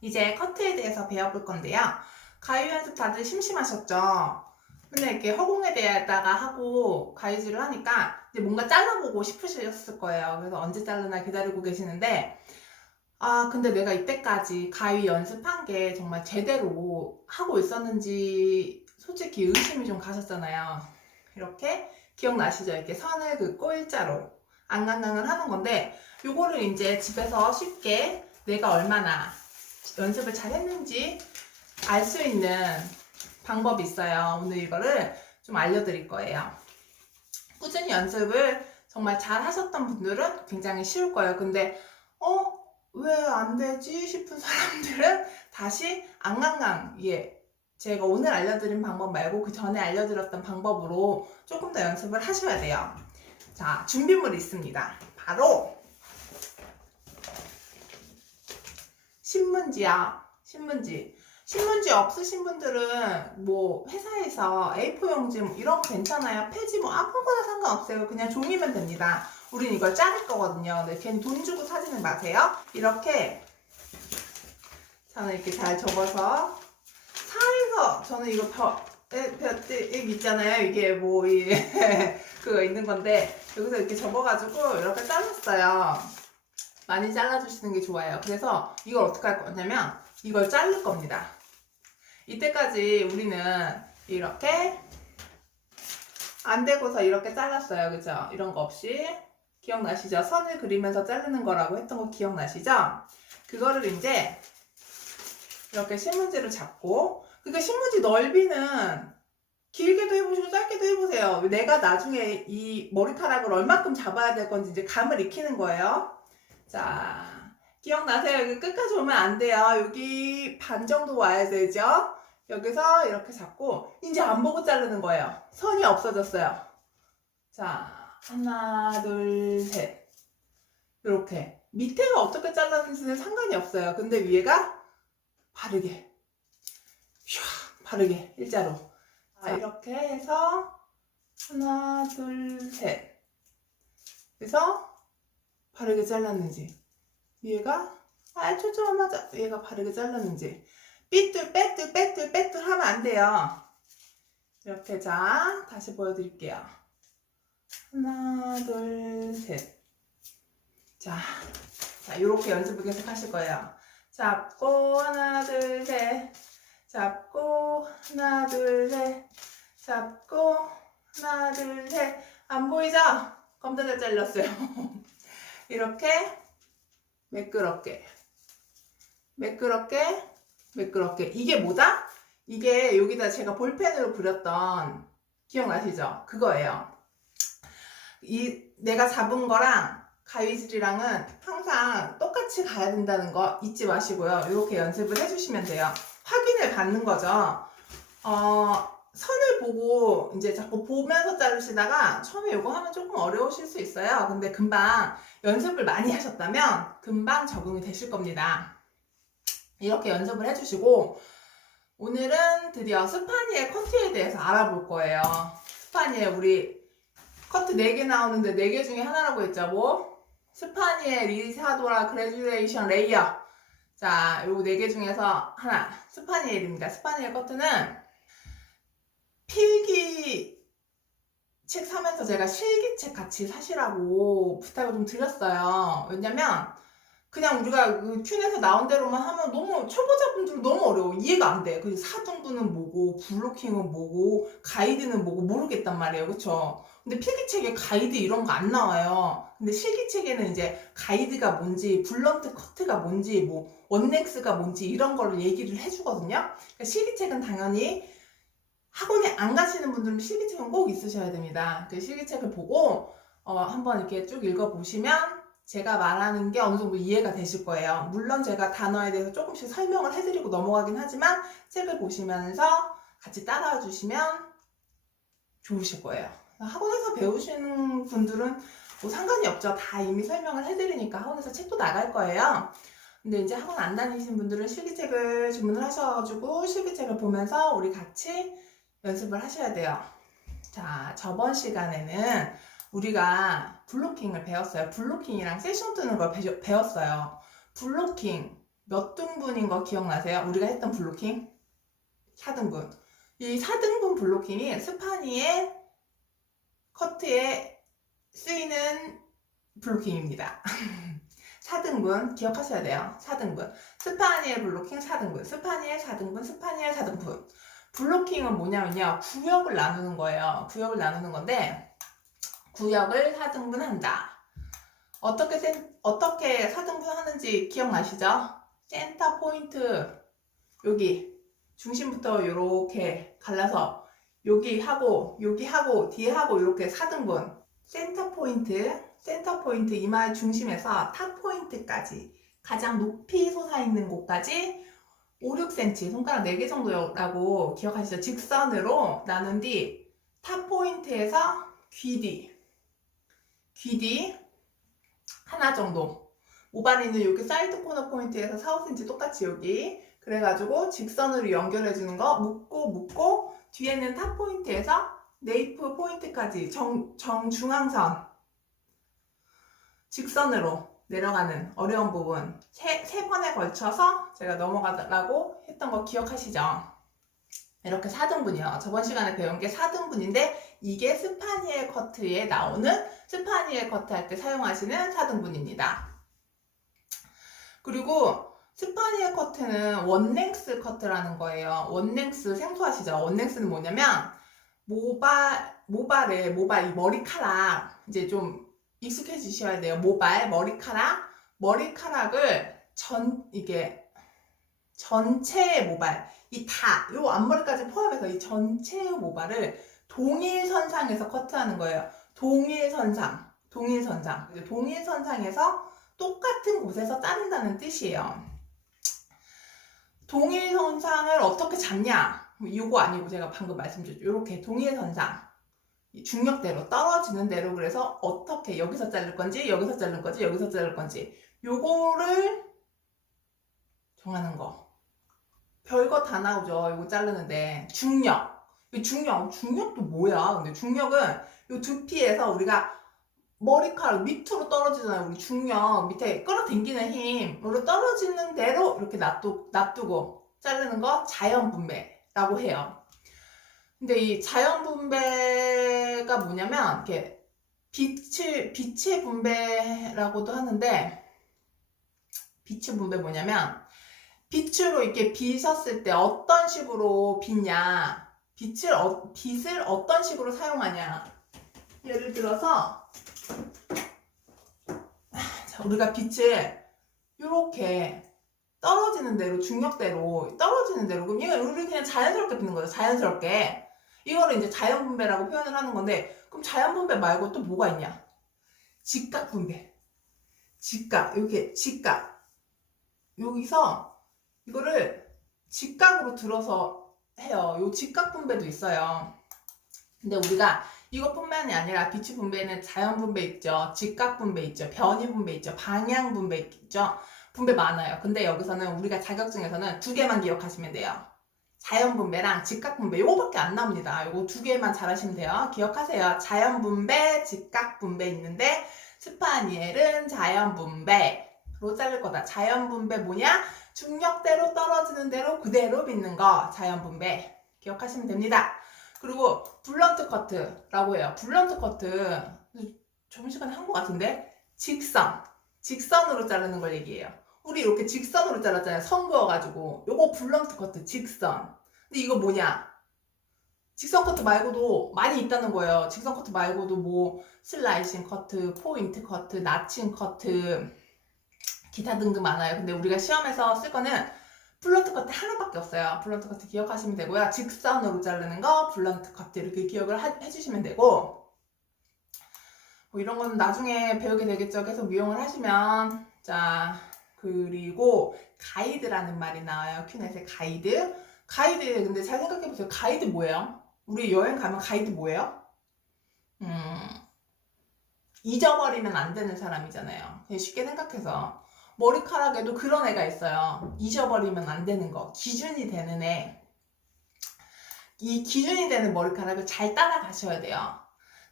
이제 커트에 대해서 배워볼 건데요. 가위 연습 다들 심심하셨죠? 맨날 이렇게 허공에 대다가 하고 가위질을 하니까 이제 뭔가 잘라보고 싶으셨을 거예요. 그래서 언제 자르나 기다리고 계시는데, 근데 내가 이때까지 가위 연습한 게 정말 제대로 하고 있었는지 솔직히 의심이 좀 가셨잖아요. 이렇게 기억나시죠? 이렇게 선을 긋고 일자로 앙앙앙을 하는 건데, 요거를 이제 집에서 쉽게 내가 얼마나 연습을 잘 했는지 알 수 있는 방법이 있어요. 오늘 이거를 좀 알려드릴 거예요. 꾸준히 연습을 정말 잘 하셨던 분들은 굉장히 쉬울 거예요. 근데 왜 안 되지 싶은 사람들은 다시 앙앙앙, 제가 오늘 알려드린 방법 말고 그 전에 알려드렸던 방법으로 조금 더 연습을 하셔야 돼요. 자, 준비물이 있습니다. 바로 신문지야. 신문지 없으신 분들은 뭐 회사에서 A4 용지 뭐 이런 거 괜찮아요. 폐지 뭐 아무거나 상관없어요. 그냥 종이면 됩니다. 우린 이걸 자를 거거든요. 근데 괜히 돈 주고 사지는 마세요. 이렇게 저는 이렇게 잘 접어서 사에서 저는 이거 벼띠 있잖아요. 이게 뭐 그거 있는 건데 여기서 이렇게 접어가지고 이렇게 잘랐어요. 많이 잘라주시는 게 좋아요. 그래서 이걸 어떻게 할 거냐면 이걸 자를 겁니다. 이때까지 우리는 이렇게 안 대고서 이렇게 잘랐어요. 그죠? 이런 거 없이. 기억나시죠? 선을 그리면서 자르는 거라고 했던 거 기억나시죠? 그거를 이제 이렇게 신문지를 잡고, 그러니까 신문지 넓이는 길게도 해보시고 짧게도 해보세요. 내가 나중에 이 머리카락을 얼마큼 잡아야 될 건지 이제 감을 익히는 거예요. 자, 기억나세요? 여기 끝까지 오면 안 돼요. 여기 반 정도 와야 되죠? 여기서 이렇게 잡고 이제 안 보고 자르는 거예요. 선이 없어졌어요. 자, 하나, 둘, 셋. 이렇게. 밑에가 어떻게 잘랐는지는 상관이 없어요. 근데 위에가 바르게. 바르게. 일자로. 자, 이렇게 해서 하나, 둘, 셋. 그래서 바르게 잘랐는지. 위에가 초점 안 맞아. 얘가 바르게 잘랐는지. 삐뚤 빼뚤 빼뚤 빼뚤 하면 안 돼요. 이렇게. 자, 다시 보여드릴게요. 하나, 둘, 셋. 자, 이렇게 연습을 계속 하실 거예요. 잡고 하나, 둘, 셋. 잡고 하나, 둘, 셋. 잡고 하나, 둘, 셋. 안 보이죠? 검사 잘 잘렸어요. 이렇게 매끄럽게 매끄럽게 매끄럽게. 이게 뭐다? 이게 여기다 제가 볼펜으로 그렸던, 기억나시죠? 그거예요. 내가 잡은 거랑 가위질이랑은 항상 똑같이 가야 된다는 거 잊지 마시고요. 이렇게 연습을 해주시면 돼요. 확인을 받는 거죠. 선을 보고 이제 자꾸 보면서 자르시다가 처음에 이거 하면 조금 어려우실 수 있어요. 근데 금방 연습을 많이 하셨다면 금방 적응이 되실 겁니다. 이렇게 연습을 해주시고, 오늘은 드디어 스파니엘 커트에 대해서 알아볼 거예요. 스파니엘 우리 커트 4개 나오는데 4개 중에 하나라고 했죠. 뭐? 스파니엘 리사도라 그레듀레이션 레이어. 자, 요 4개 중에서 하나, 스파니엘입니다. 스파니엘 커트는 필기 책 사면서 제가 실기책 같이 사시라고 부탁을 좀 드렸어요. 왜냐면 그냥 우리가 그 튠에서 나온 대로만 하면 너무 초보자분들은 너무 어려워. 이해가 안 돼. 그 사등분은 뭐고 블로킹은 뭐고 가이드는 뭐고 모르겠단 말이에요. 그쵸? 근데 필기책에 가이드 이런 거 안 나와요. 근데 실기책에는 이제 가이드가 뭔지, 블런트 커트가 뭔지, 뭐 원넥스가 뭔지 이런 거를 얘기를 해주거든요. 그러니까 실기책은 당연히 학원에 안 가시는 분들은 실기책은 꼭 있으셔야 됩니다. 그 실기책을 보고 한번 이렇게 쭉 읽어보시면 제가 말하는 게 어느 정도 이해가 되실 거예요. 물론 제가 단어에 대해서 조금씩 설명을 해드리고 넘어가긴 하지만 책을 보시면서 같이 따라와 주시면 좋으실 거예요. 학원에서 배우시는 분들은 뭐 상관이 없죠. 다 이미 설명을 해드리니까 학원에서 책도 나갈 거예요. 근데 이제 학원 안 다니신 분들은 실기책을 주문을 하셔가지고 실기책을 보면서 우리 같이 연습을 하셔야 돼요. 자, 저번 시간에는 우리가 블로킹을 배웠어요. 블로킹이랑 세션 뜨는 걸 배웠어요. 블로킹 몇 등분인 거 기억나세요? 우리가 했던 블로킹? 4등분. 이 4등분 블로킹이 스파니엘 커트에 쓰이는 블로킹입니다. 4등분 기억하셔야 돼요. 4등분. 스파니엘 블로킹 4등분. 스파니엘 4등분, 스파니엘 4등분. 블로킹은 뭐냐면요. 구역을 나누는 거예요. 구역을 나누는 건데 구역을 4등분 한다. 어떻게 4등분 하는지 기억나시죠? 센터 포인트 여기 중심부터 이렇게 갈라서 여기 하고 뒤에 하고 이렇게 4등분. 센터 포인트 이마의 중심에서 탑 포인트까지 가장 높이 솟아있는 곳까지 5, 6cm 손가락 4개 정도라고 기억하시죠? 직선으로 나눈 뒤 탑 포인트에서 귀 뒤 하나 정도 모발이는 여기 사이드 코너 포인트에서 4, 5cm 똑같이 여기 그래가지고 직선으로 연결해주는 거 묶고 뒤에는 탑 포인트에서 네이프 포인트까지 정중앙선 직선으로 내려가는 어려운 부분 세 번에 걸쳐서 제가 넘어가라고 했던 거 기억하시죠? 이렇게 4등분이요. 저번 시간에 배운 게 4등분인데 이게 스파니엘 커트에 나오는 스파니엘 커트 할 때 사용하시는 4등분입니다. 그리고 스파니엘 커트는 원랭스 커트라는 거예요. 원랭스 생소하시죠? 원랭스는 뭐냐면 모발의 이 머리카락 이제 좀 익숙해지셔야 돼요. 머리카락을 전체의 모발 요 앞머리까지 포함해서 이 전체의 모발을 동일선상에서 커트하는 거예요. 동일선상에서 똑같은 곳에서 자른다는 뜻이에요. 동일선상을 어떻게 잡냐? 이거 아니고 제가 방금 말씀드렸죠. 이렇게 동일선상 중력대로 떨어지는 대로 그래서 어떻게 여기서 자를 건지 여기서 자를 건지 요거를 정하는 거. 별거 다 나오죠. 이거 자르는데 중력도 뭐야? 근데 중력은 요 두피에서 우리가 머리카락 밑으로 떨어지잖아요. 우리 중력 밑에 끌어당기는 힘으로 떨어지는 대로 이렇게 놔두고 자르는 거 자연분배라고 해요. 근데 이 자연분배가 뭐냐면 이렇게 빛의 분배라고도 하는데 빛의 분배 뭐냐면 빛으로 이렇게 비셨을 때 어떤 식으로 빛냐 빛을 어떤 식으로 사용하냐 예를 들어서 우리가 빛을 이렇게 떨어지는 대로 중력대로 떨어지는 대로 그럼 이거 우리 그냥 자연스럽게 빛는 거죠. 자연스럽게 이거를 이제 자연분배라고 표현을 하는 건데 그럼 자연분배 말고 또 뭐가 있냐? 직각분배. 이렇게 직각 여기서 이거를 직각으로 들어서 해요. 요 직각분배도 있어요. 근데 우리가 이것뿐만이 아니라 빛의 분배는 자연분배 있죠. 직각분배 있죠. 변이분배 있죠. 방향분배 있죠. 분배 많아요. 근데 여기서는 우리가 자격증에서는 2개만 기억하시면 돼요. 자연분배랑 직각분배 요거밖에 안 나옵니다. 요거 2개만 잘하시면 돼요. 기억하세요. 자연분배, 직각분배 있는데 스파니엘은 자연분배로 자를 거다. 자연분배 뭐냐? 중력대로 떨어지는 대로 그대로 빗는 거 자연분배 기억하시면 됩니다. 그리고 블런트 커트라고 해요. 블런트 커트 저번 시간에 한 것 같은데 직선으로 자르는 걸 얘기해요. 우리 이렇게 직선으로 잘랐잖아요. 선 그어가지고 요거 블런트 커트 직선. 근데 이거 뭐냐? 직선 커트 말고도 많이 있다는 거예요. 직선 커트 말고도 뭐 슬라이싱 커트, 포인트 커트, 나칭 커트 기타 등등 많아요. 근데 우리가 시험에서 쓸 거는 블런트 커트 하나밖에 없어요. 블런트 커트 기억하시면 되고요. 직선으로 자르는 거 블런트 커트 이렇게 기억을 해주시면 되고 뭐 이런 거는 나중에 배우게 되겠죠. 계속 미용을 하시면 자 그리고 가이드라는 말이 나와요. 큐넷에 가이드 근데 잘 생각해보세요. 가이드 뭐예요? 우리 여행 가면 가이드 뭐예요? 잊어버리면 안 되는 사람이잖아요. 쉽게 생각해서 머리카락에도 그런 애가 있어요. 잊어버리면 안 되는 거. 기준이 되는 애. 이 기준이 되는 머리카락을 잘 따라가셔야 돼요.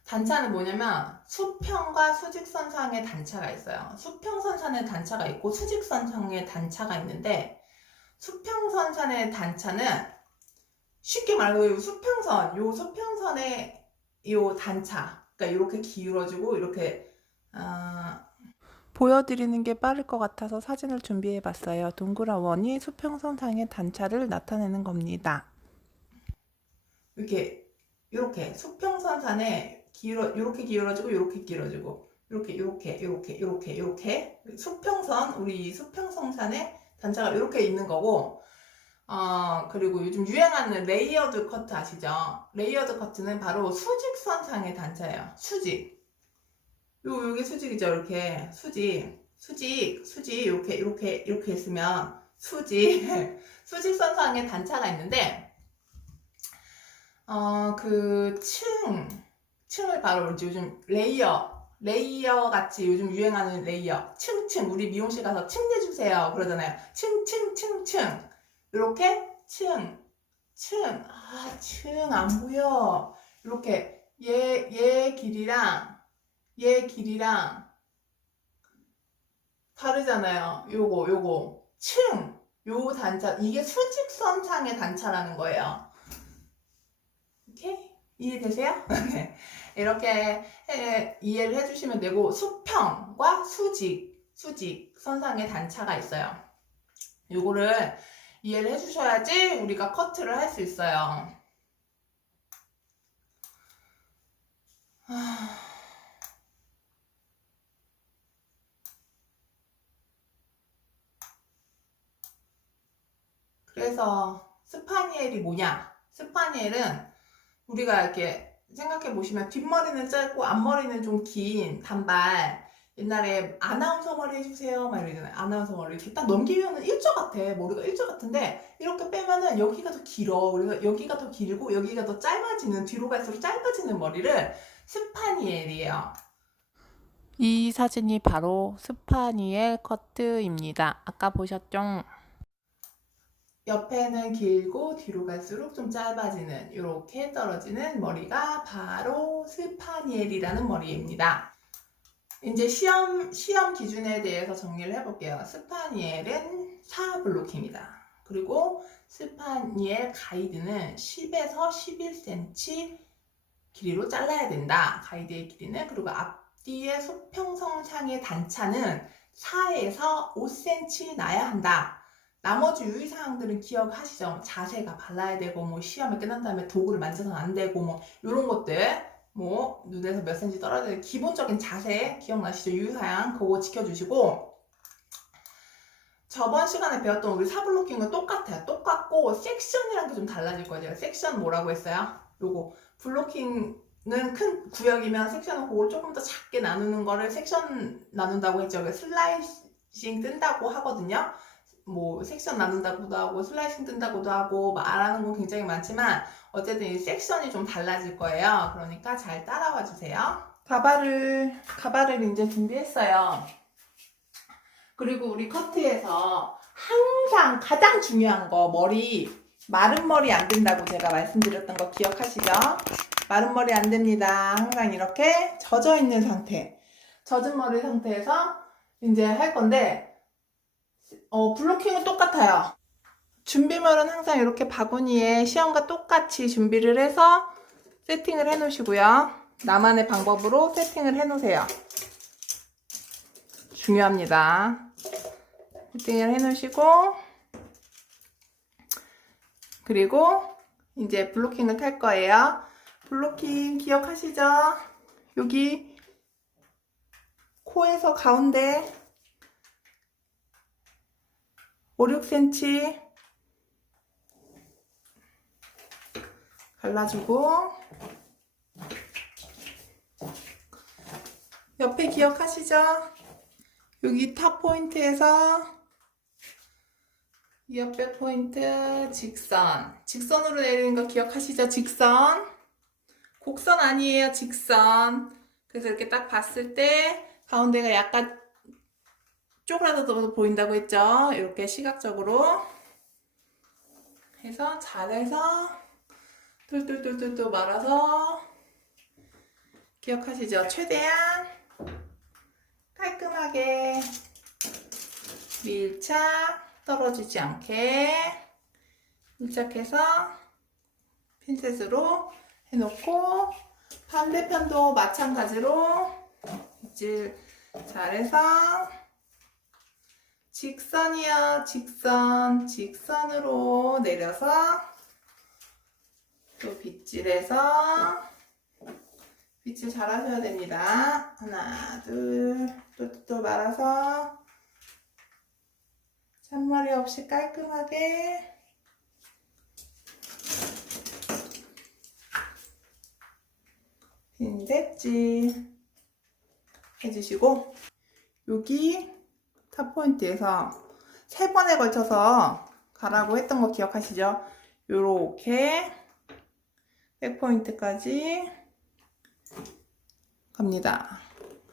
단차는 뭐냐면 수평과 수직선상의 단차가 있어요. 수평선상의 단차가 있고 수직선상의 단차가 있는데, 수평선상의 단차는 쉽게 말하면 요 수평선의 요 단차, 그러니까 이렇게 기울어지고 이렇게 보여드리는 게 빠를 것 같아서 사진을 준비해 봤어요. 동그란 원이 수평선상의 단차를 나타내는 겁니다. 이렇게 수평선상에 이렇게 기울어지고 이렇게 길어지고 이렇게 수평선, 우리 수평선상에 단차가 이렇게 있는 거고, 그리고 요즘 유행하는 레이어드 커트 아시죠? 레이어드 커트는 바로 수직선상의 단차예요. 요게 수직이죠. 이렇게 수직 이렇게 있으면 수직선상의 단차가 있는데, 그 층을 바로 요즘 레이어 같이 요즘 유행하는 레이어, 우리 미용실 가서 층 내주세요 그러잖아요. 층 이렇게 층 안 보여. 이렇게 얘 길이랑 다르잖아요. 요거 요 단차, 이게 수직선상의 단차라는 거예요. 이렇게 이해되세요? 이렇게 이해를 해주시면 되고, 수평과 수직선상의 단차가 있어요. 요거를 이해를 해주셔야지 우리가 커트를 할 수 있어요. 그래서 스파니엘이 뭐냐? 스파니엘은 우리가 이렇게 생각해 보시면 뒷머리는 짧고 앞머리는 좀 긴 단발, 옛날에 아나운서 머리 해주세요 막 이러잖아요. 아나운서 머리 이렇게 딱 넘기면은 일자 같아. 머리가 일자 같은데 이렇게 빼면은 여기가 더 길어. 그래서 여기가 더 길고 여기가 더 짧아지는, 뒤로 갈수록 짧아지는 머리를 스파니엘이에요. 이 사진이 바로 스파니엘 커트입니다. 아까 보셨죠? 옆에는 길고 뒤로 갈수록 좀 짧아지는, 이렇게 떨어지는 머리가 바로 스파니엘이라는 머리입니다. 이제 시험 기준에 대해서 정리를 해볼게요. 스파니엘은 4블로킹이다. 그리고 스파니엘 가이드는 10에서 11cm 길이로 잘라야 된다. 가이드의 길이는. 그리고 앞뒤의 수평선상의 단차는 4에서 5cm 나야 한다. 나머지 유의사항들은 기억하시죠? 자세가 발라야 되고, 뭐 시험이 끝난 다음에 도구를 만져서는 안 되고, 뭐 이런 것들, 뭐 눈에서 몇 cm 떨어지는 기본적인 자세 기억나시죠? 유의사항 그거 지켜주시고, 저번 시간에 배웠던 우리 4블로킹은 똑같아요. 똑같고 섹션이란 게 좀 달라질 거예요. 섹션 뭐라고 했어요? 요거 블로킹은 큰 구역이면 섹션은 그걸 조금 더 작게 나누는 거를 섹션 나눈다고 했죠. 슬라이싱 뜬다고 하거든요. 뭐 섹션 나눈다고도 하고 슬라이싱 뜬다고도 하고 말하는 건 굉장히 많지만, 어쨌든 이 섹션이 좀 달라질 거예요. 그러니까 잘 따라와 주세요. 가발을 이제 준비했어요. 그리고 우리 커트에서 항상 가장 중요한 거, 마른 머리 안 된다고 제가 말씀드렸던 거 기억하시죠? 마른 머리 안 됩니다. 항상 이렇게 젖어 있는 상태, 젖은 머리 상태에서 이제 할 건데, 블로킹은 똑같아요. 준비물은 항상 이렇게 바구니에 시험과 똑같이 준비를 해서 세팅을 해 놓으시고요. 나만의 방법으로 세팅을 해 놓으세요. 중요합니다. 세팅을 해 놓으시고, 그리고 이제 블로킹을 탈 거예요. 블로킹 기억하시죠? 여기 코에서 가운데 5, 6cm 갈라주고, 옆에 기억하시죠? 여기 탑 포인트에서 이 옆에 포인트 직선으로 내리는 거 기억하시죠? 직선, 곡선 아니에요. 직선. 그래서 이렇게 딱 봤을 때 가운데가 약간 쪼그라들어 보인다고 했죠? 이렇게 시각적으로 해서 잘해서 똘똘똘똘 말아서 기억하시죠? 최대한 깔끔하게 밀착 떨어지지 않게 밀착해서 핀셋으로 해놓고 반대편도 마찬가지로 빗질 잘해서 직선이요. 직선으로 내려서 또 빗질해서 빗질 잘 하셔야 됩니다. 하나, 둘, 또 말아서 잔머리 없이 깔끔하게 핀셋질 해주시고, 여기 탑포인트에서 3번에 걸쳐서 가라고 했던 거 기억하시죠? 요렇게 백포인트까지 갑니다.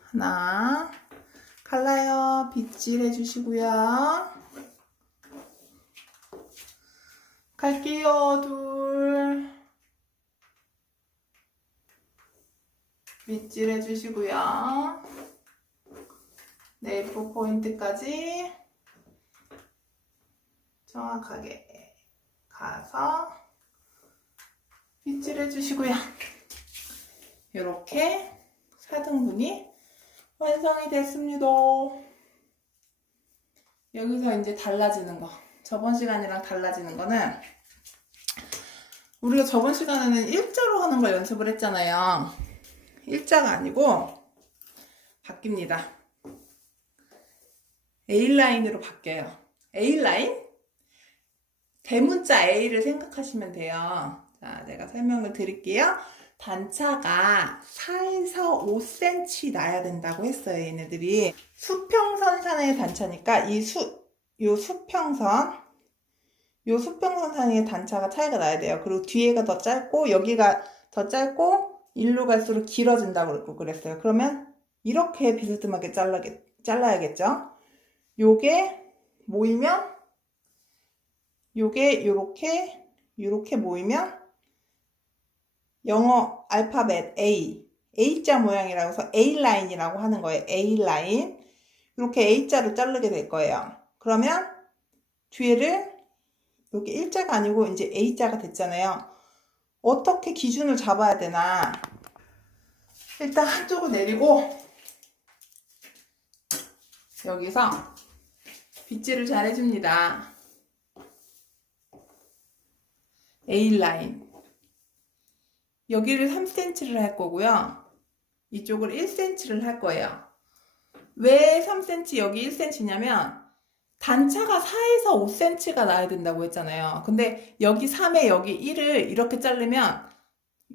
하나, 갈라요. 빗질 해주시고요. 갈게요. 둘, 빗질 해주시고요. 네이프 포인트까지 정확하게 가서 빗질 해주시고요. 이렇게 4등분이 완성이 됐습니다. 여기서 이제 달라지는 거, 저번 시간이랑 달라지는 거는, 우리가 저번 시간에는 일자로 하는 걸 연습을 했잖아요. 일자가 아니고 바뀝니다. A라인으로 바뀌어요. A라인? 대문자 A를 생각하시면 돼요. 자, 제가 설명을 드릴게요. 단차가 4에서 5cm 나야 된다고 했어요. 얘네들이 수평선상의 단차니까 요 수평선 사이의 단차가 차이가 나야 돼요. 그리고 뒤에가 더 짧고 여기가 더 짧고 일로 갈수록 길어진다고 그랬어요. 그러면 이렇게 비스듬하게 잘라야겠죠. 요게 모이면, 요게 요렇게 모이면 영어 알파벳 A자 모양이라고 해서 A라인이라고 하는 거예요. A라인. 이렇게 A자를 자르게 될 거예요. 그러면 뒤에를 이렇게 일자가 아니고 이제 A자가 됐잖아요. 어떻게 기준을 잡아야 되나? 일단 한쪽을 내리고 여기서 빗질을 잘 해줍니다. A라인. 여기를 3cm를 할 거고요. 이쪽을 1cm를 할 거예요. 왜 3cm, 여기 1cm냐면 단차가 4에서 5cm가 나야 된다고 했잖아요. 근데 여기 3에 여기 1을 이렇게 자르면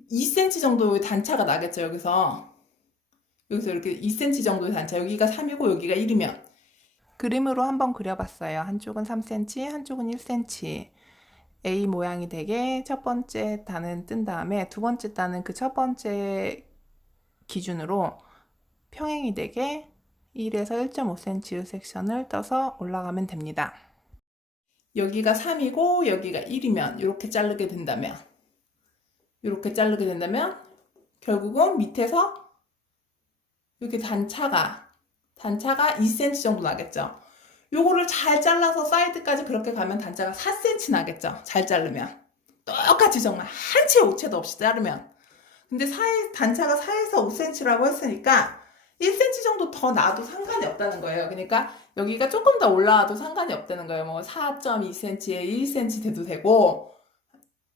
2cm 정도의 단차가 나겠죠. 여기서 이렇게 2cm 정도의 단차. 여기가 3이고 여기가 1이면. 그림으로 한번 그려봤어요. 한쪽은 3cm, 한쪽은 1cm. A 모양이 되게 첫 번째 단은 뜬 다음에 두 번째 단은 그 첫 번째 기준으로 평행이 되게 1에서 1.5cm 섹션을 떠서 올라가면 됩니다. 여기가 3이고 여기가 1이면 이렇게 자르게 된다면 결국은 밑에서 이렇게 단차가 2cm 정도 나겠죠. 요거를 잘 잘라서 사이드까지 그렇게 가면 단차가 4cm 나겠죠. 잘 자르면. 똑같이 정말 한 채 오차도 없이 자르면. 근데 단차가 4에서 5cm라고 했으니까 1cm 정도 더 나도 상관이 없다는 거예요. 그러니까 여기가 조금 더 올라와도 상관이 없다는 거예요. 뭐 4.2cm에 1cm 돼도 되고,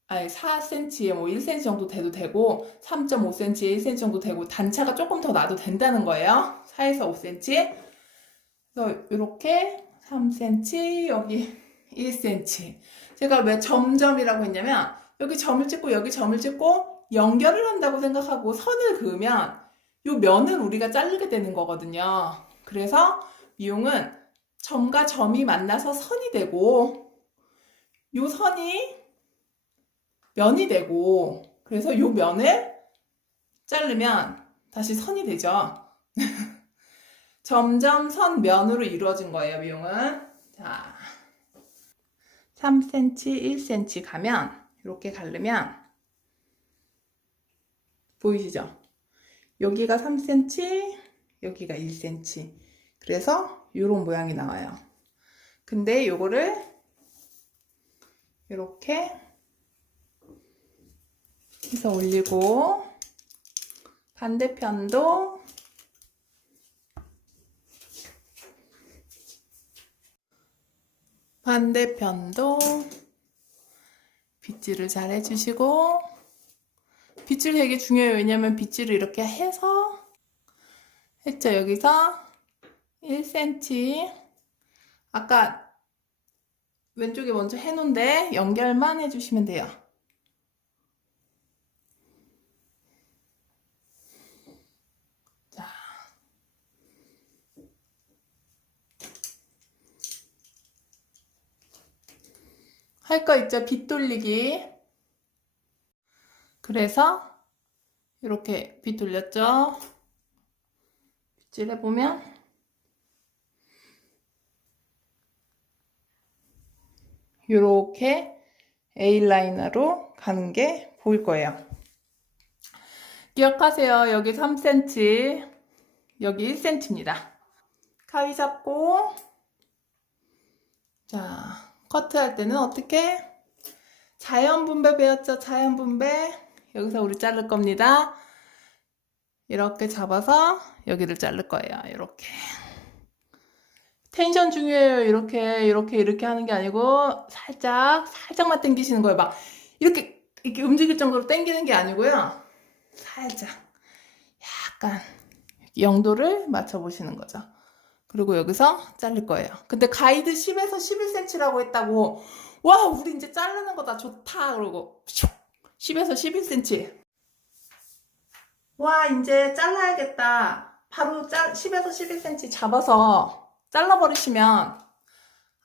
아니 4cm에 뭐 1cm 정도 돼도 되고, 3.5cm에 1cm 정도 되고, 단차가 조금 더 나도 된다는 거예요. 4에서 5cm. 그래서 이렇게 3cm, 여기 1cm. 제가 왜 점점이라고 했냐면 여기 점을 찍고 여기 점을 찍고 연결을 한다고 생각하고 선을 그으면 이 면을 우리가 자르게 되는 거거든요. 그래서 미용은 점과 점이 만나서 선이 되고 이 선이 면이 되고, 그래서 이 면을 자르면 다시 선이 되죠. 점점 선 면으로 이루어진 거예요, 미용은. 자, 3cm, 1cm 가면 이렇게 가르면 보이시죠? 여기가 3cm, 여기가 1cm. 그래서 이런 모양이 나와요. 근데 요거를 이렇게 해서 올리고 반대편도 빗질을 잘 해주시고, 빗질 되게 중요해요. 왜냐면 빗질을 이렇게 해서 했죠. 여기서 1cm, 아까 왼쪽에 먼저 해놓은데 연결만 해주시면 돼요. 자, 할 거 있죠? 빗 돌리기. 그래서 이렇게 빗 돌렸죠? 빗질 해보면 이렇게 A라인으로 가는 게 보일 거예요. 기억하세요. 여기 3cm, 여기 1cm입니다. 가위 잡고, 자, 커트할 때는 어떻게? 자연 분배 배웠죠? 자연 분배. 여기서 우리 자를 겁니다. 이렇게 잡아서 여기를 자를 거예요. 이렇게. 텐션 중요해요. 이렇게 하는 게 아니고 살짝만 당기시는 거예요. 막 이렇게 움직일 정도로 당기는 게 아니고요. 살짝 약간 영도를 맞춰보시는 거죠. 그리고 여기서 자를 거예요. 근데 가이드 10에서 11cm라고 했다고, 와 우리 이제 자르는 거다 좋다 그러고 10에서 11cm, 와 이제 잘라야겠다 바로 10에서 11cm 잡아서 잘라버리시면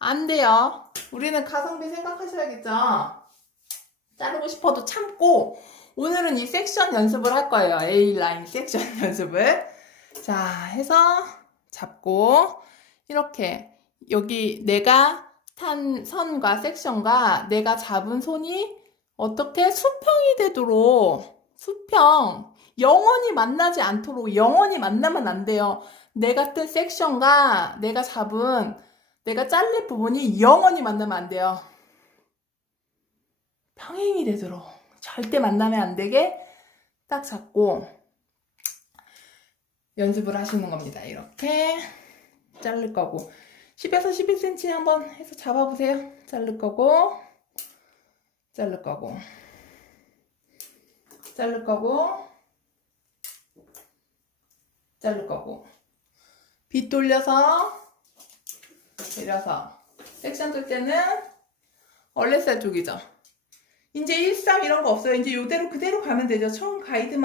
안 돼요. 우리는 가성비 생각하셔야겠죠. 자르고 싶어도 참고, 오늘은 이 섹션 연습을 할 거예요. A라인 섹션 연습을. 자, 해서 잡고, 이렇게 여기 내가 탄 선과 섹션과 내가 잡은 손이 어떻게 수평이 되도록, 수평, 영원히 만나지 않도록, 영원히 만나면 안 돼요. 내가 뜬 섹션과 내가 잘릴 부분이 영원히 만나면 안 돼요. 평행이 되도록 절대 만나면 안 되게 딱 잡고 연습을 하시는 겁니다. 이렇게 자를 거고, 10에서 11cm 한번 해서 잡아보세요. 자를 거고, 자를 거고, 자를 거고, 자를 거고, 빗 돌려서 내려서. 섹션 뜰 때는 얼레살 쪽이죠. 이제 1, 3 이런 거 없어요. 이제 이대로 그대로 가면 되죠. 처음 가이드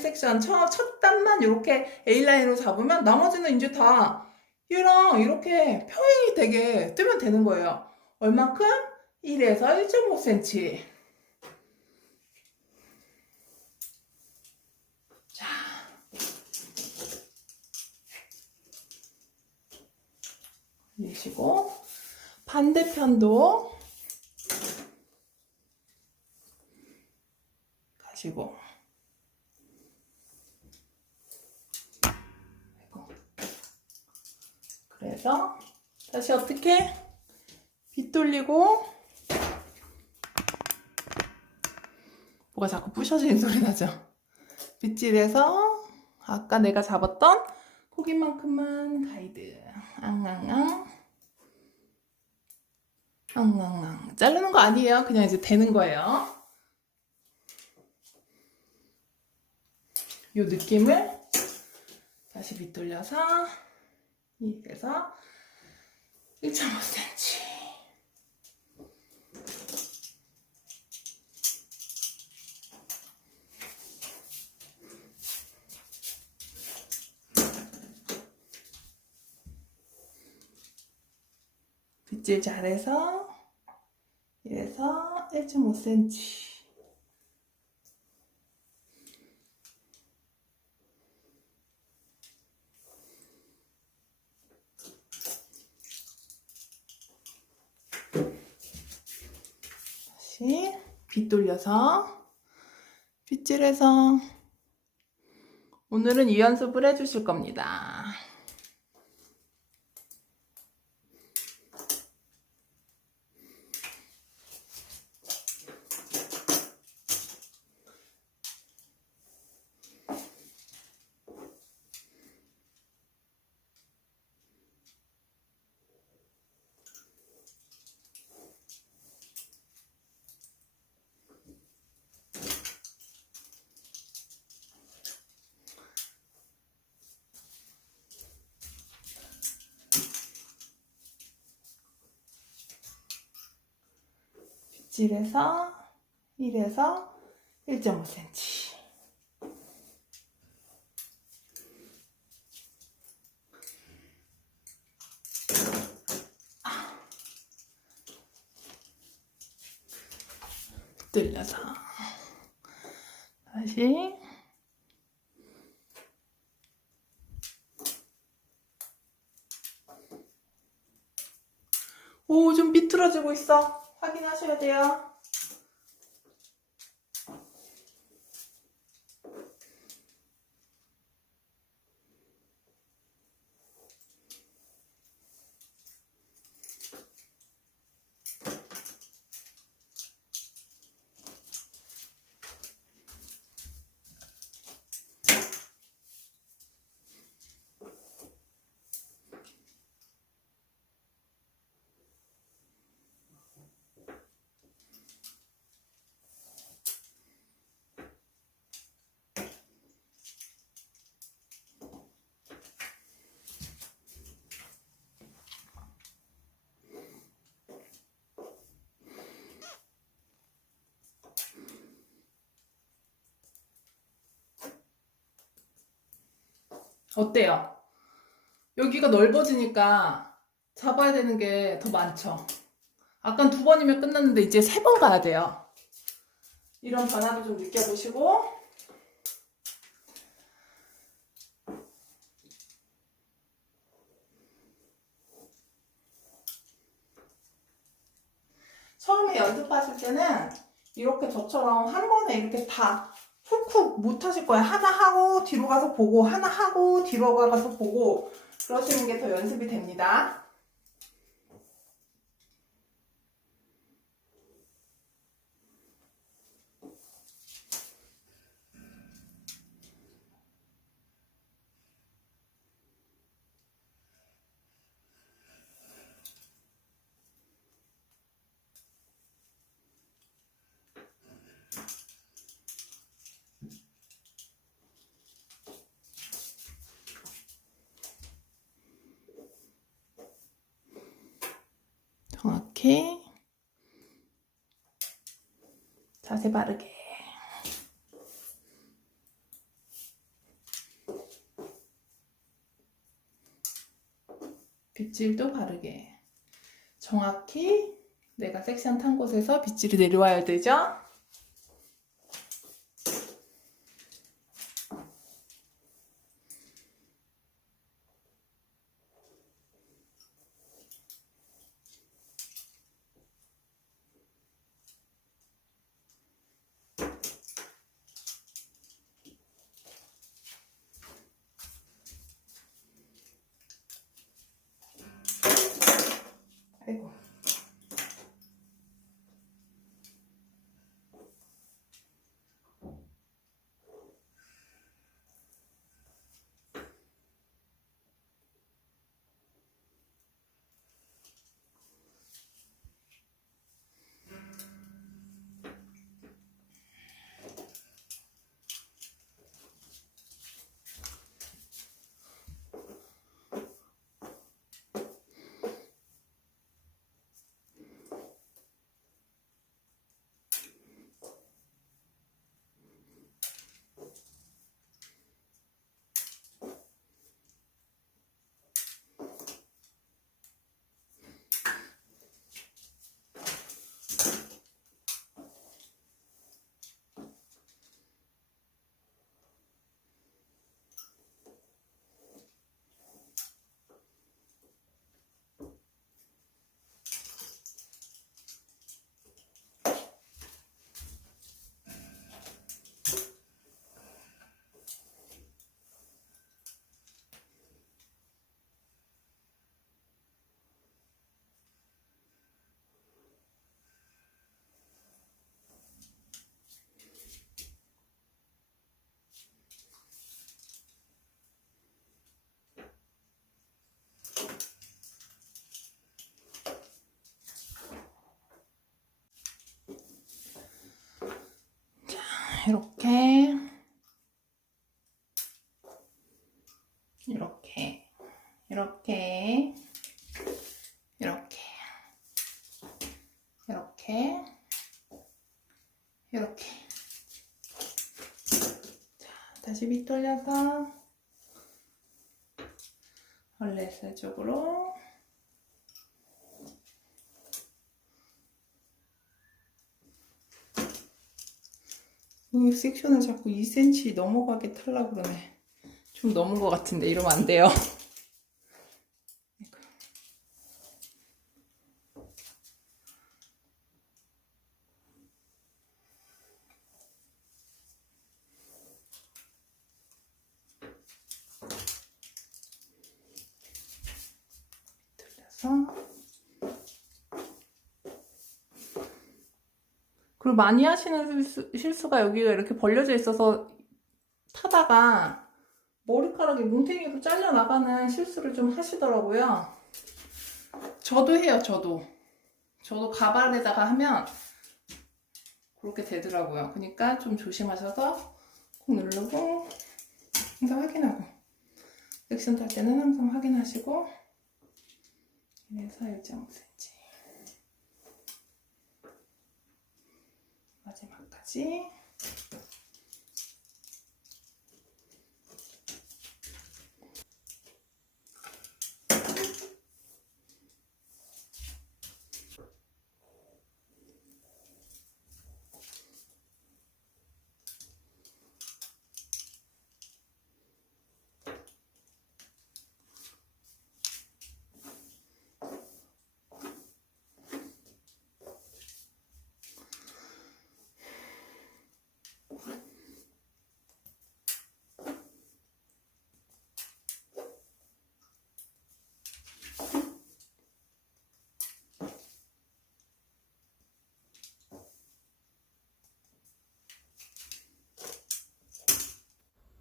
섹션 첫 단만 이렇게 A라인으로 잡으면 나머지는 이제 다 얘랑 이렇게 평행이 되게 뜨면 되는 거예요. 얼만큼? 1에서 1.5cm. 자, 올리시고 반대편도 가시고, 그래서 다시 어떻게 빗 돌리고, 뭐가 자꾸 부셔지는 소리 나죠? 빗질해서 아까 내가 잡았던 고기만큼만 가이드 앙앙앙 앙앙앙. 자르는 거 아니에요. 그냥 이제 되는 거예요. 이 느낌을 다시 빗 돌려서 이래서 1.5cm. 빗질 잘해서 이래서 1.5cm. 다시 빗 돌려서 빗질해서 오늘은 이 연습을 해주실 겁니다. 빗질에서 1에서 1.5cm. 빗들려서 다시 오, 좀 비틀어지고 있어. 확인하셔야 돼요. 어때요? 여기가 넓어지니까 잡아야 되는 게 더 많죠? 아까 2번이면 끝났는데 이제 3번 가야 돼요. 이런 변화도 좀 느껴보시고 처음에 연습하실 때는 이렇게 저처럼 한 번에 이렇게 다 훅훅 못 하실 거예요. 하나 하고 뒤로 가서 보고 하나 하고 뒤로 가서 보고 그러시는 게 더 연습이 됩니다. 정확히 자세 바르게 빗질도 바르게 정확히 내가 섹션 탄 곳에서 빗질이 내려와야 되죠? 아이고. 이렇게 이렇게 이렇게 이렇게 이렇게 이렇게. 자, 다시 밑 돌려서 얼레스 쪽으로 이 섹션을 자꾸 2cm 넘어가게 타려고 그러네. 좀 넘은 것 같은데 이러면 안 돼요. 그리고 많이 하시는 실수가 여기가 이렇게 벌려져 있어서 타다가 머리카락이 뭉탱이로 잘려나가는 실수를 좀 하시더라고요. 저도 해요, 저도 가발에다가 하면 그렇게 되더라고요. 그러니까 좀 조심하셔서 콕 누르고 항상 확인하고, 섹션 탈 때는 항상 확인하시고. 그래서 1.5cm 마지막까지.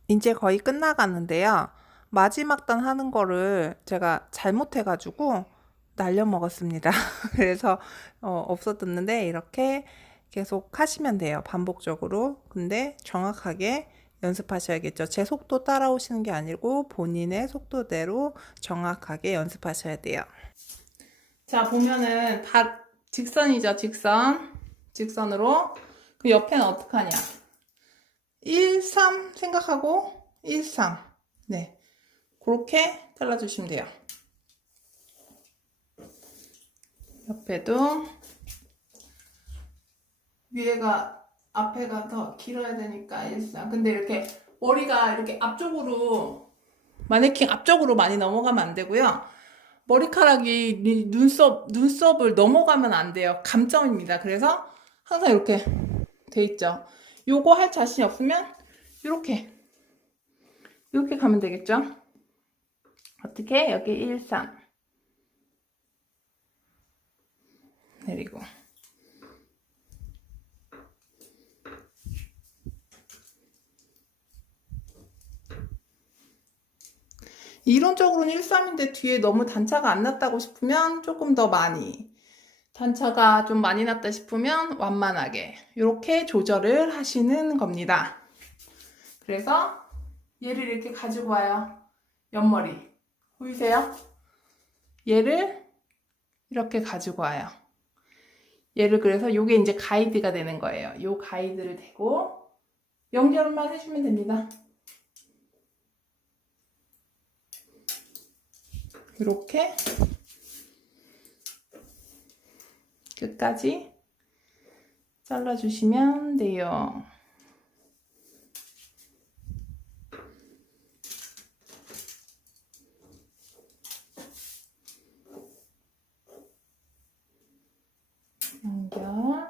이제 거의 끝나가는데요. 마지막 단 하는 거를 제가 잘못해가지고 날려먹었습니다. 그래서 없어졌는데 이렇게 계속 하시면 돼요. 반복적으로. 근데 정확하게 연습하셔야겠죠. 제 속도 따라오시는 게 아니고 본인의 속도대로 정확하게 연습하셔야 돼요. 자, 보면은 다 직선이죠. 직선으로. 그 옆에는 어떡하냐. 1, 3 생각하고 1, 3. 네, 그렇게 잘라주시면 돼요. 옆에도 위에가 앞에가 더 길어야 되니까 1, 3. 근데 이렇게 머리가 이렇게 앞쪽으로, 마네킹 앞쪽으로 많이 넘어가면 안 되고요. 머리카락이 눈썹을 넘어가면 안 돼요. 감점입니다. 그래서 항상 이렇게 돼 있죠. 요거 할 자신이 없으면 이렇게 가면 되겠죠. 어떻게? 여기 1, 3 내리고, 이론적으로는 1, 3인데 뒤에 너무 단차가 안 났다고 싶으면 조금 더 많이, 단차가 좀 많이 났다 싶으면 완만하게 이렇게 조절을 하시는 겁니다. 그래서 얘를 이렇게 가지고 와요. 옆머리 보이세요? 얘를 이렇게 가지고 와요. 얘를, 그래서 요게 이제 가이드가 되는 거예요. 요 가이드를 대고 연결만 해주면 됩니다. 이렇게 끝까지 잘라주시면 돼요. 연결.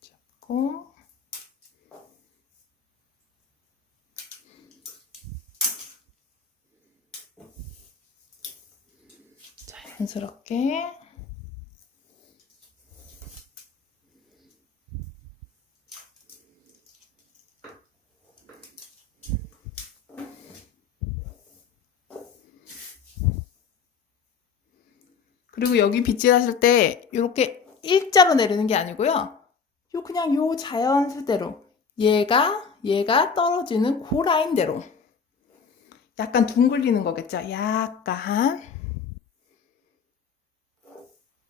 잡고. 자연스럽게 그리고 여기 빗질 하실 때 이렇게 일자로 내리는 게 아니고요. 그냥 요 자연스대로 얘가 떨어지는 그 라인대로 약간 둥글리는 거겠죠. 약간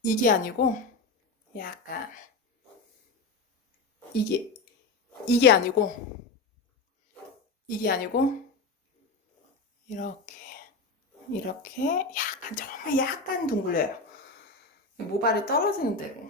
이게 아니고 약간 이게 아니고 이렇게 약간 정말 약간 둥글려요. 모발이 떨어지는 대로.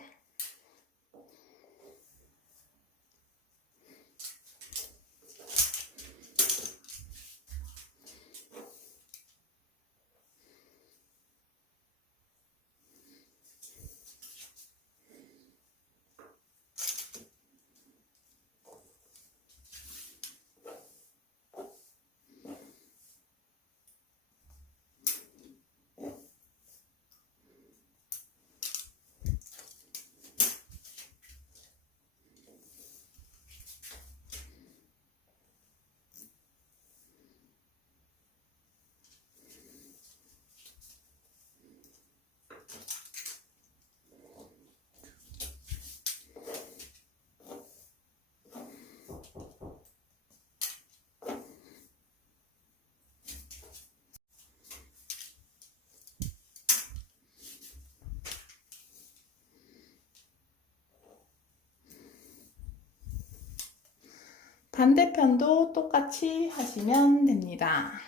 반대편도 똑같이 하시면 됩니다.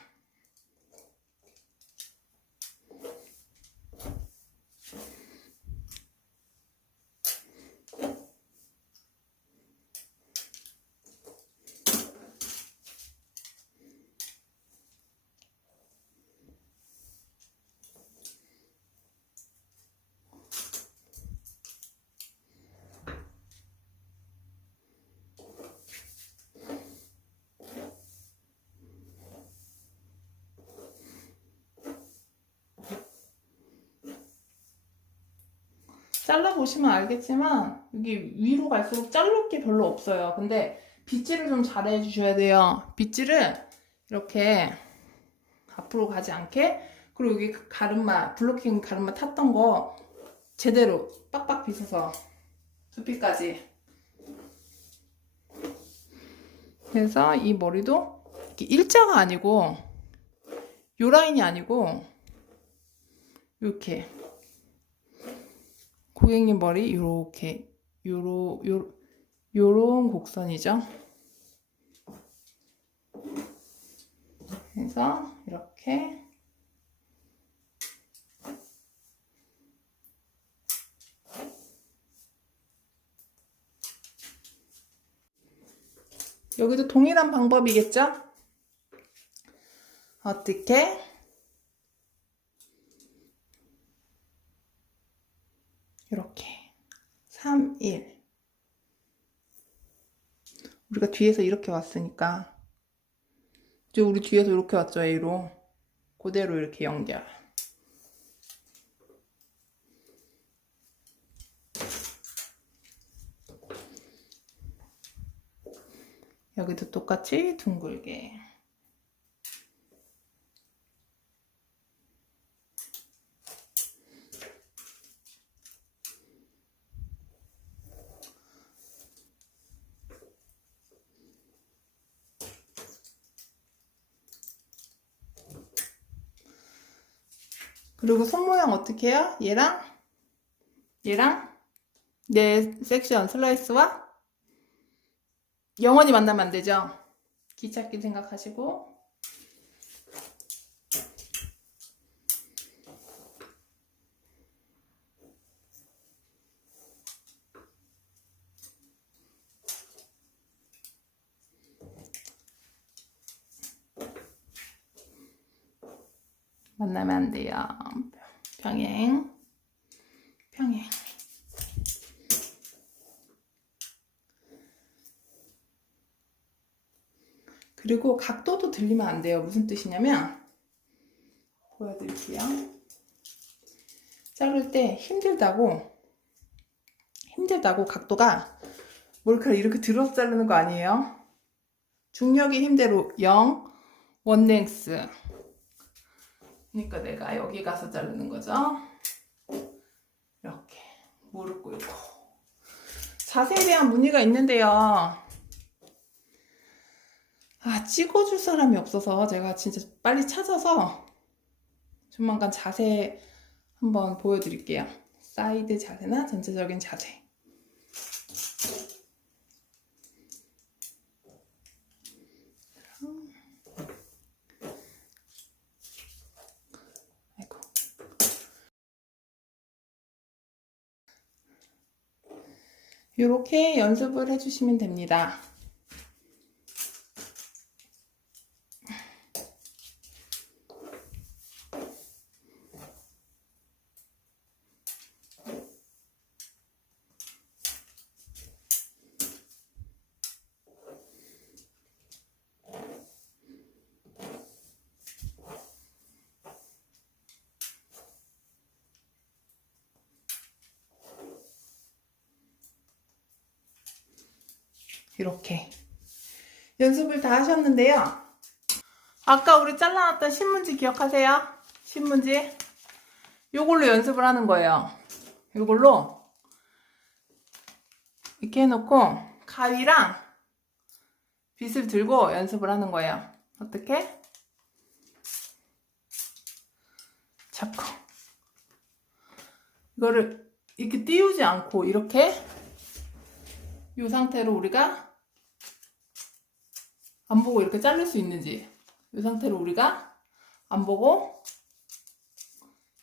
잘라보시면 알겠지만 여기 위로 갈수록 자를 게 별로 없어요. 근데 빗질을 좀 잘 해주셔야 돼요. 빗질을 이렇게 앞으로 가지 않게, 그리고 여기 가르마, 블로킹 가르마 탔던 거 제대로 빡빡 빗어서 두피까지. 그래서 이 머리도 이렇게 일자가 아니고 요 라인이 아니고 이렇게 고객님 머리 요렇게 요런 곡선이죠. 그래서 이렇게 여기도 동일한 방법이겠죠? 어떻게? 이렇게 3, 1 우리가 뒤에서 이렇게 왔으니까 이제 우리 뒤에서 이렇게 왔죠. A로 그대로 이렇게 연결. 여기도 똑같이 둥글게. 그리고 손 모양 어떻게 해요? 얘랑 내 섹션 슬라이스와 영원히 만나면 안 되죠? 귀찮게 생각하시고. 만나면 안 돼요. 평행. 그리고 각도도 들리면 안 돼요. 무슨 뜻이냐면 보여드릴게요. 자를 때 힘들다고 각도가 머리카락 이렇게 들어서 자르는 거 아니에요. 중력의 힘대로 0 원랭스. 그러니까 내가 여기 가서 자르는 거죠. 무릎 꿇고. 자세에 대한 문의가 있는데요. 찍어줄 사람이 없어서 제가 진짜 빨리 찾아서 조만간 자세 한번 보여드릴게요. 사이드 자세나 전체적인 자세. 아이고. 이렇게 연습을 해주시면 됩니다. 이렇게 연습을 다 하셨는데요. 아까 우리 잘라놨던 신문지 기억하세요? 신문지 요걸로 연습을 하는 거예요. 요걸로 이렇게 해놓고 가위랑 빗을 들고 연습을 하는 거예요. 어떻게? 잡고 이거를 이렇게 띄우지 않고 이렇게 이 상태로 우리가 안 보고 이렇게 자를 수 있는지, 이 상태로 우리가 안 보고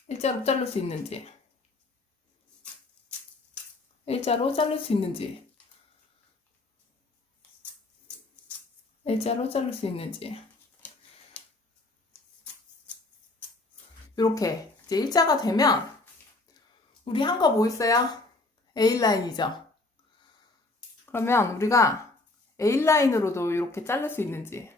일자로 자를 수 있는지, 일자로 자를 수 있는지, 일자로 자를 수 있는지. 이렇게 이제 일자가 되면 우리 한 거 뭐 있어요? A라인이죠. 그러면 우리가 A라인으로도 이렇게 자를 수 있는지,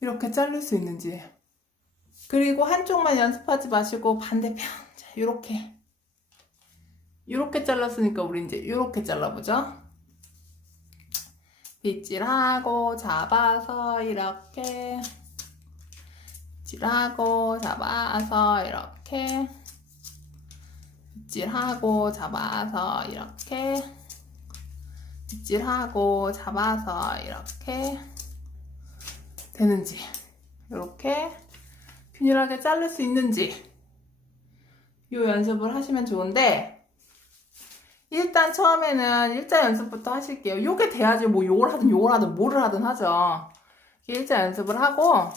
이렇게 자를 수 있는지. 그리고 한쪽만 연습하지 마시고 반대편, 자, 이렇게 잘랐으니까 우리 이제 이렇게 잘라보죠. 빗질하고 잡아서 이렇게, 빗질하고 잡아서 이렇게, 빗질하고 잡아서 이렇게, 빗질하고 잡아서 이렇게 되는지, 이렇게 균일하게 자를 수 있는지 이 연습을 하시면 좋은데, 일단 처음에는 일자 연습부터 하실게요. 요게 돼야지 뭐 요걸 하든 뭐를 하든 하죠. 일자 연습을 하고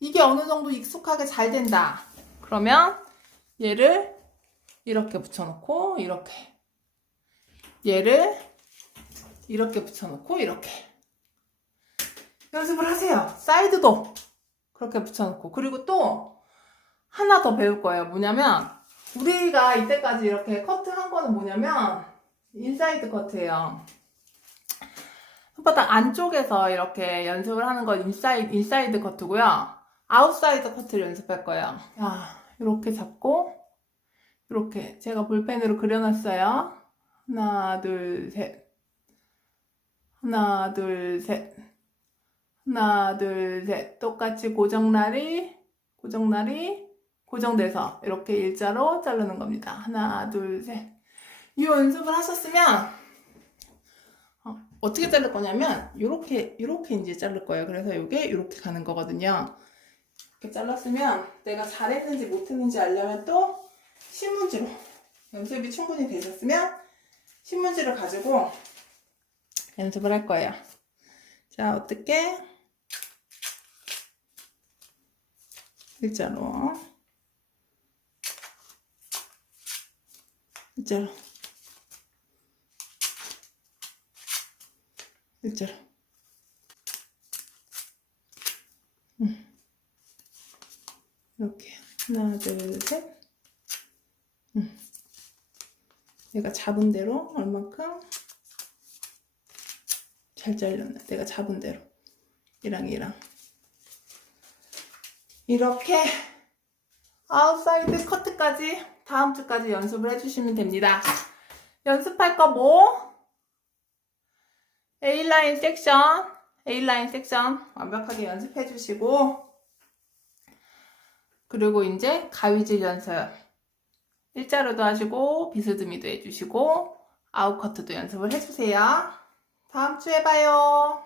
이게 어느 정도 익숙하게 잘 된다. 그러면 얘를 이렇게 붙여놓고 이렇게, 얘를 이렇게 붙여놓고 이렇게 연습을 하세요. 사이드도 그렇게 붙여놓고. 그리고 또 하나 더 배울 거예요. 뭐냐면 우리가 이때까지 이렇게 커트한 거는 뭐냐면 인사이드 커트예요. 손바닥 안쪽에서 이렇게 연습을 하는 건 인사이드 커트고요. 아웃사이드 커트를 연습할 거예요. 자, 이렇게 잡고 이렇게 제가 볼펜으로 그려놨어요. 하나, 둘, 셋. 하나, 둘, 셋. 하나, 둘, 셋. 똑같이 고정날이 고정돼서 이렇게 일자로 자르는 겁니다. 하나, 둘, 셋. 이 연습을 하셨으면 어떻게 자를 거냐면 이렇게 이제 자를 거예요. 그래서 이게 이렇게 가는 거거든요. 이렇게 잘랐으면 내가 잘했는지 못했는지 알려면 또 신문지로, 연습이 충분히 되셨으면 신문지를 가지고 연습을 할 거예요. 자, 어떻게? 일자로 일자로 이렇게 하나, 둘, 셋. 내가 잡은 대로 얼만큼 잘 잘렸나? 내가 잡은 대로 이랑 이렇게 아웃사이드 커트까지 다 다음 주까지 연습을 해주시면 됩니다. 연습할 거 뭐? A라인 섹션 완벽하게 연습해 주시고, 그리고 이제 가위질 연습. 일자로도 하시고, 비스듬히도 해주시고, 아웃커트도 연습을 해주세요. 다음 주에 봐요.